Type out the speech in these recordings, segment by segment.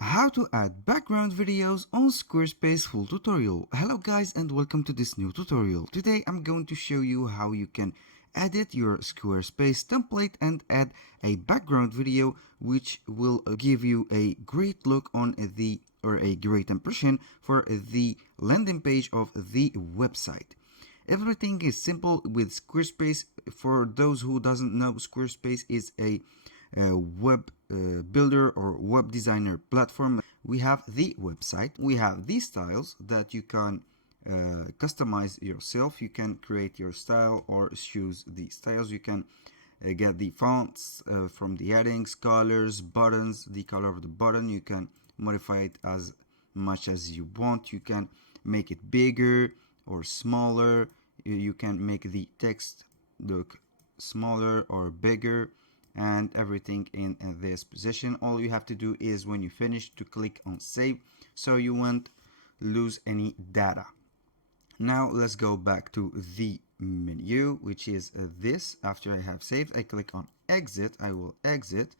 How to add background videos on Squarespace full tutorial. Hello guys and welcome to this new tutorial. Today I'm going to show you how you can edit your Squarespace template and add a background video which will give you a great look on a great impression for the landing page of the website. Everything is simple with Squarespace. For those who doesn't know, Squarespace is a web builder or web designer platform. We have the website, we have these styles that you can customize yourself. You can create your style or choose the styles. You can get the fonts from the headings, colors, buttons, the color of the button. You can modify it as much as you want. You can make it bigger or smaller. You can make the text look smaller or bigger, and everything in this position. All you have to do is when you finish to click on save so you won't lose any data. Now let's go back to the menu, which is this. After I have saved, I click on exit. I will exit.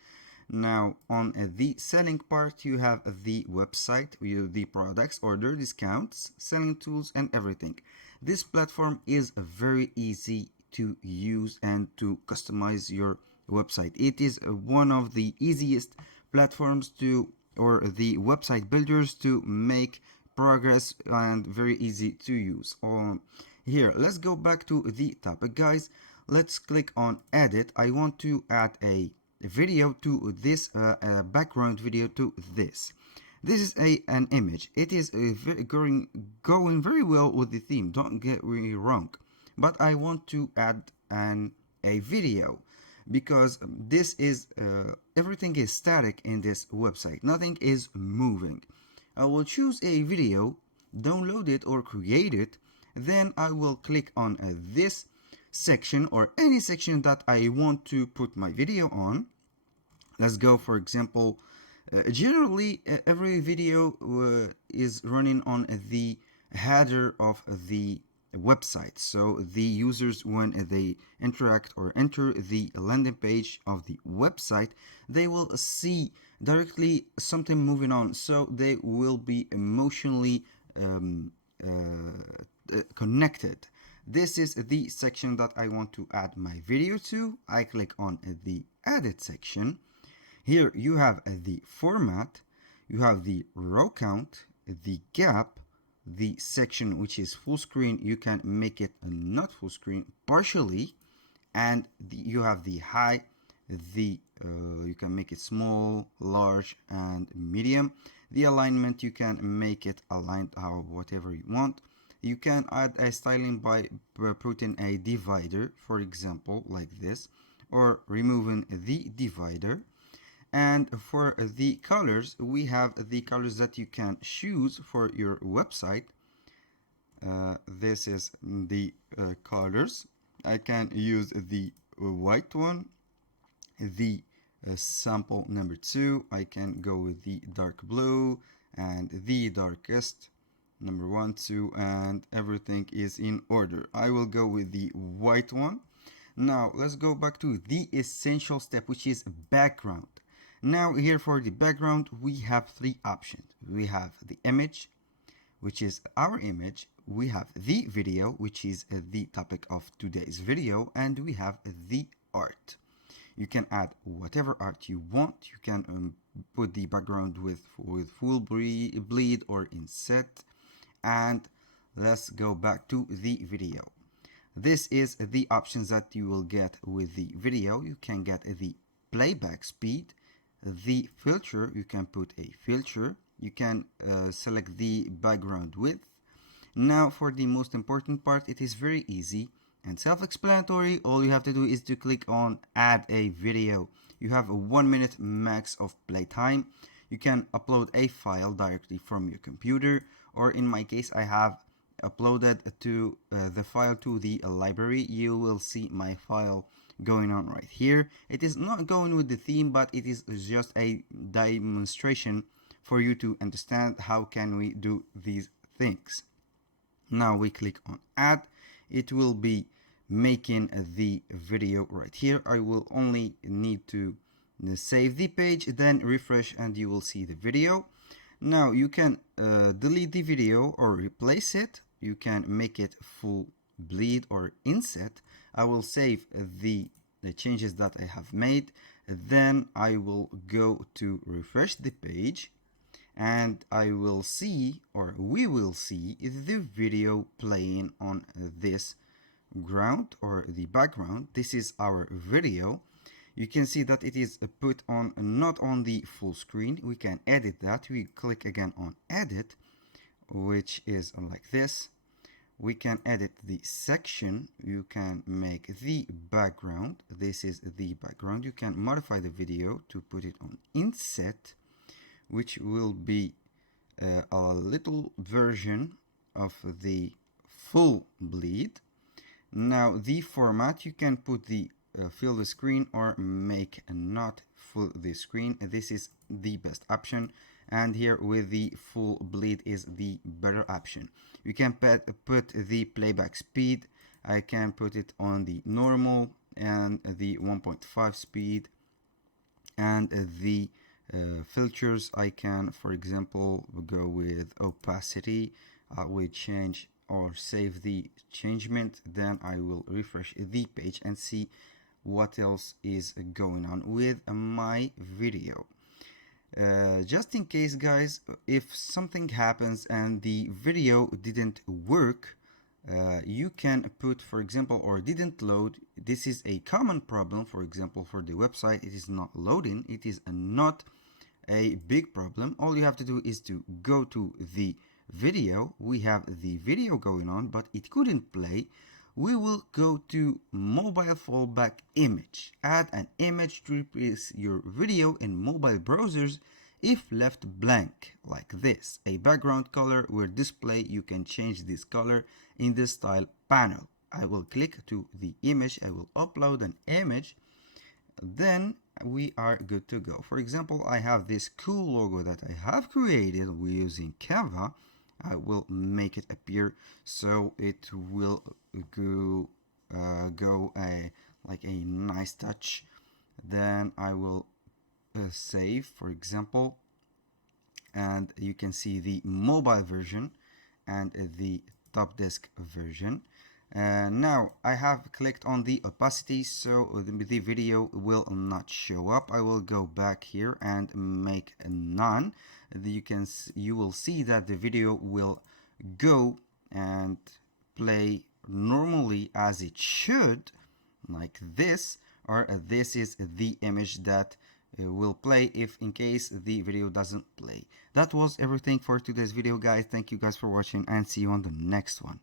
Now on the selling part, you have the website, the products, order, discounts, selling tools, and everything. This platform is very easy to use and to customize your website. It is one of the easiest platforms or the website builders to make progress and very easy to use. Here, let's go back to the topic, guys. Let's click on edit. I want to add a video to this background video to this. This is an image. It is going very well with the theme, don't get me wrong, but I want to add a video because this is everything is static in this website. Nothing is moving. I will choose a video, download it or create it. Then I will click on this section or any section that I want to put my video on. Let's go, for example, generally every video is running on the header of the website, so the users, when they interact or enter the landing page of the website, they will see directly something moving on, so they will be emotionally connected. This is the section that I want to add my video to. I click on the edit section. Here you have the format, you have the row count, the gap, the section which is full screen. You can make it not full screen partially, and you have the height, you can make it small, large, and medium. The alignment, you can make it aligned whatever you want. You can add a styling by putting a divider, for example, like this, or removing the divider. And for the colors, we have the colors that you can choose for your website. This is the colors. I can use the white one, the sample number 2. I can go with the dark blue and the darkest number 1, 2, and everything is in order. I will go with the white one. Now let's go back to the essential step, which is background. Now here for the background, we have 3 options. We have the image, which is our image. We have the video, which is the topic of today's video, and we have the art. You can add whatever art you want. You can put the background with full bleed or inset. And let's go back to the video. This is the options that you will get with the video. You can get the playback speed, the filter. You can put a filter. You can select the background width. Now for the most important part, it is very easy and self-explanatory. All you have to do is to click on add a video. You have a 1 minute max of playtime. You can upload a file directly from your computer, or in my case, I have uploaded the file to the library. You will see my file going on right here. It is not going with the theme, but it is just a demonstration for you to understand how can we do these things. Now we click on add. It will be making the video right here. I will only need to save the page, then refresh, and you will see the video. Now you can delete the video or replace it. You can make it full bleed or inset. I will save the changes that I have made. Then I will go to refresh the page, and I will see, or we will see, the video playing on this ground or the background. This is our video. You can see that it is put on not on the full screen. We can edit that. We click again on edit, which is like this. We can edit the section. You can make the background. This is the background. You can modify the video to put it on inset, which will be a little version of the full bleed. Now the format, you can put the fill the screen or make not full the screen. This is the best option, and here with the full bleed is the better option. You can put the playback speed. I can put it on the normal and the 1.5 speed, and the filters, I can, for example, go with opacity. I will change or save the changement, then I will refresh the page and see what else is going on with my video. Just in case, guys, if something happens and the video didn't work, you can put, for example, or didn't load. This is a common problem. For example, for the website, it is not loading. It is not a big problem. All you have to do is to go to the video. We have the video going on, but it couldn't play. We will go to mobile fallback image. Add an image to replace your video in mobile browsers if left blank, like this. A background color will display. You can change this color in the style panel. I will click to the image. I will upload an image. Then we are good to go. For example, I have this cool logo that I have created using Canva. I will make it appear so it will go like a nice touch. Then I will save, for example, and you can see the mobile version and the top disk version. Now I have clicked on the opacity, so the video will not show up. I will go back here and make a none. You will see that the video will go and play normally as it should, like this, or this is the image that will play if in case the video doesn't play. That was everything for today's video, guys. Thank you guys for watching, and see you on the next one.